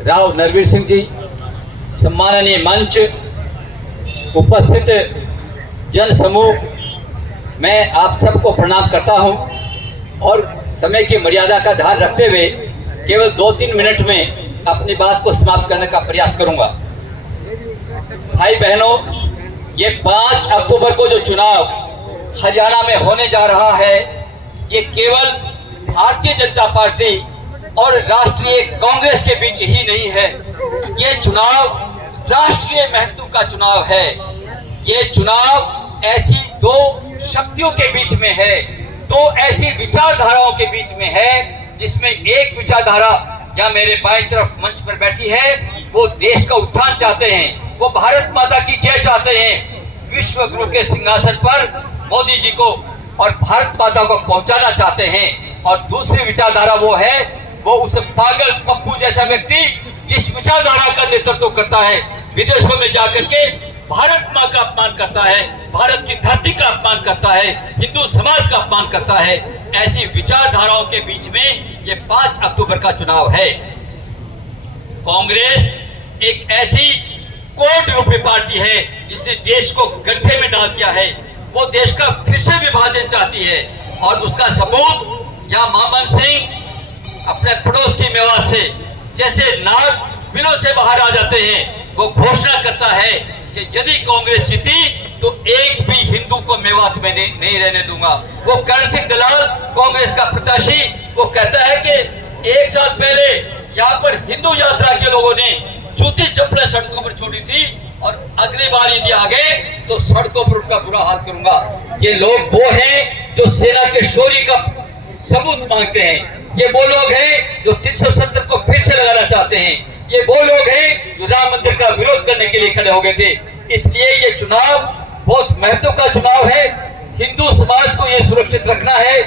राव नरवीर सिंह जी, सम्माननीय मंच, उपस्थित जन समूह, मैं आप सबको प्रणाम करता हूं और समय की मर्यादा का ध्यान रखते हुए केवल 2-3 मिनट में अपनी बात को समाप्त करने का प्रयास करूंगा। भाई बहनों, ये 5 अक्टूबर को जो चुनाव हरियाणा में होने जा रहा है, ये केवल भारतीय जनता पार्टी और राष्ट्रीय कांग्रेस के बीच ही नहीं है। ये चुनाव राष्ट्रीय महत्व का चुनाव है। ये चुनाव ऐसी दो शक्तियों के बीच में है, दो ऐसी विचारधाराओं के बीच में है, जिसमें एक विचारधारा या मेरे बाईं तरफ मंच पर बैठी है, वो देश का उत्थान चाहते हैं, वो भारत माता की जय चाहते हैं, विश्व गुरु के सिंहासन पर मोदी जी को और भारत माता को पहुंचाना चाहते हैं। और दूसरी विचारधारा वो है, वो उस पागल पप्पू जैसा व्यक्ति जिस विचारधारा का नेतृत्व करता है, विदेशों में जाकर के भारत माँ का अपमान करता है, भारत की धरती का अपमान करता है, हिंदू समाज का अपमान करता है। ऐसी विचारधाराओं के बीच में ये 5 अक्टूबर का चुनाव है। कांग्रेस एक ऐसी कोड रूपी पार्टी है जिसने देश को गड्ढे में डाल दिया है। वो देश का फिर से विभाजन चाहती है और उसका सबूत या मनमोहन सिंह अपने पड़ोस की मेवात से जैसे नाग बिलों से बाहर आ जाते हैं, वो घोषणा करता है कि यदि कांग्रेस जीती तो एक भी हिंदू को मेवात में नहीं रहने दूंगा। वो करण सिंह दलाल, कांग्रेस का प्रत्याशी, वो कहता है कि 1 साल पहले यहाँ पर हिंदू यात्रा के लोगों ने जूती चप्पलें सड़कों पर छोड़ी थी और अगली बार यदि आ गए तो सड़कों पर उनका बुरा हाल करूंगा। ये लोग वो हैं जो सेना के शौर्य का सबूत मांगते हैं। ये वो लोग हैं जो 370 को फिर से लगाना चाहते हैं। ये वो लोग हैं जो राम मंदिर का विरोध करने के लिए खड़े हो गए थे। इसलिए ये चुनाव बहुत महत्व का चुनाव है। हिंदू समाज को ये सुरक्षित रखना है।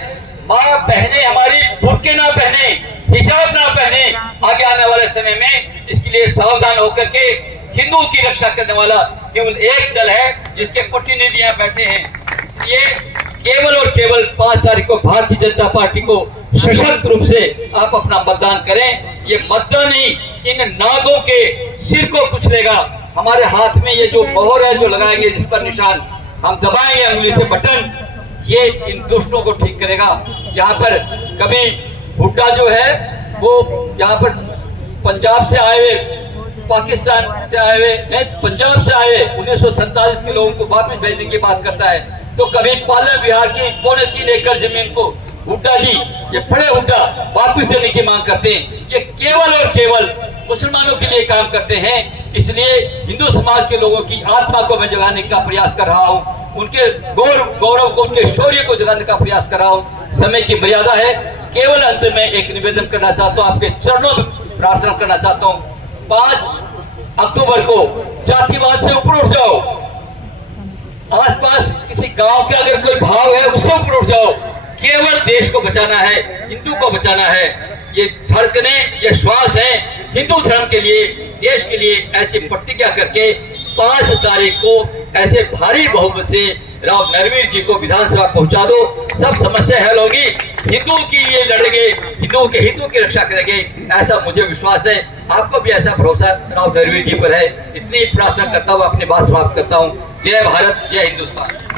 माँ बहनें हमारी बुर्के ना पहने, हिजाब ना पहने आगे आने वाले समय में। इसके लिए सावधान होकर के हिंदुओं की रक्षा करने वाला केवल एक दल है जिसके प्रतिनिधि यहाँ बैठे हैं। इसलिए केवल और केवल 5 तारीख को भारतीय जनता पार्टी को सशक्त रूप से आप अपना मतदान करें। ये मतदान ही इन नागों के सिर को कुचलेगा। हमारे हाथ में ये जो मोहर है जो लगाएंगे, जिस पर निशान हम दबाएंगे अंगुली से बटन, ये इन दुष्टों को ठीक करेगा। यहाँ पर कभी हुड्डा जो है वो यहाँ पर पंजाब से आए हुए, पाकिस्तान से आए हुए, नहीं पंजाब से आए 1947 के लोगों को वापस भेजने की बात करता है, तो कभी पालन बिहार की 3.25 एकड़ जमीन को हुड्डा जी, ये बड़े हुड्डा वापस देने की मांग करते हैं। ये केवल और केवल मुसलमानों के लिए काम करते हैं। इसलिए हिंदू समाज के लोगों की आत्मा को मैं जगाने का प्रयास कर रहा हूँ, उनके गौरव को, उनके शौर्य को जगाने का प्रयास कर रहा हूँ। समय की मर्यादा है। केवल अंत में एक निवेदन करना चाहता हूँ, आपके चरणों में प्रार्थना करना चाहता हूँ। 5 अक्टूबर को जातिवाद से ऊपर उठ जाओ। आसपास किसी गांव के अगर कोई भाव है उससे ऊपर उठ जाओ। केवल देश को बचाना है, हिंदू को बचाना है। ये धड़कनें, ये श्वास है हिंदू धर्म के लिए, देश के लिए। ऐसी प्रतिज्ञा करके 5 तारीख को ऐसे भारी बहुमत से राव नरवीर जी को विधानसभा पहुंचा दो। सब समस्या हल होगी। हिंदुओं की ये लड़ेंगे, हिंदुओं के हितों की रक्षा करेंगे, ऐसा मुझे विश्वास है। आपको भी ऐसा भरोसा राव नरवीर जी पर है। इतनी प्रार्थना करता हुआ अपनी बात समाप्त करता हूँ। जय भारत, जय हिंदुस्तान।